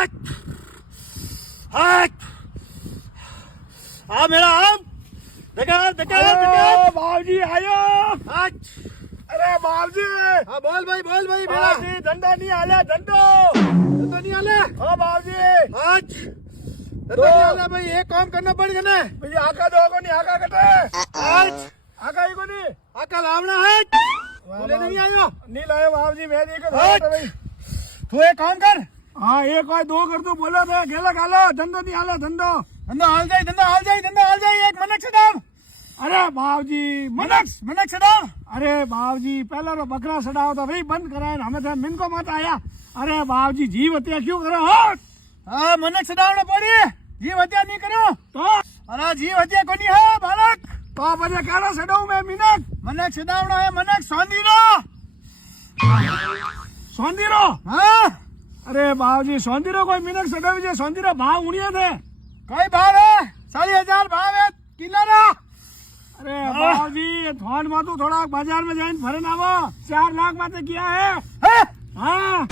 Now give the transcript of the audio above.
हट हट हाँ मेरा आम देखा देखा देखा बाबूजी आयो हट अरे बाबूजी हाँ बोल भाई मेरा बाबूजी धंधा नहीं आले धंधो धंधो नहीं आले हाँ बाबूजी हट धंधो नहीं आले भाई एक काम करना पड़ेगा ना भैया आका दो को नहीं आका कटे हट आका ही को नहीं आका लावना हट बोले नहीं आयो नहीं लाए बाबूजी मैं नहीं कर हट भाई तू एक काम कर हाँ एक और दो कर तू बोला मैं गेला गालो धंधो नहीं आलो धंधो धंधो हाल जाए एक मनक से दाम अरे बाबूजी मनक से दाम अरे बाबूजी पहले तो बकरा सड़ाओ तो भाई बंद कराए हमें तो मिन को मत आया अरे बाबूजी जीव हत्या क्यों करो हट हाँ मनक से दाम पड़ी जीव हत्या नहीं करो तो अरे जीव हत्या को नहीं है बालक तो बजे काला सड़ाऊ मैं मिनक मनक से दाम है मनक सोंदीरो सोंदीरो हाँ अरे बाबूजी सोंदीरो कोई मिनक सड़ावी जे सोंदीरो भाव उड़िया थे कई भाव है 40,000 भाव है किलो रा अरे बाबूजी थोन में तू थोड़ा बाजार में जाइन भरन आवो 4 लाख माते किया है हैं? हाँ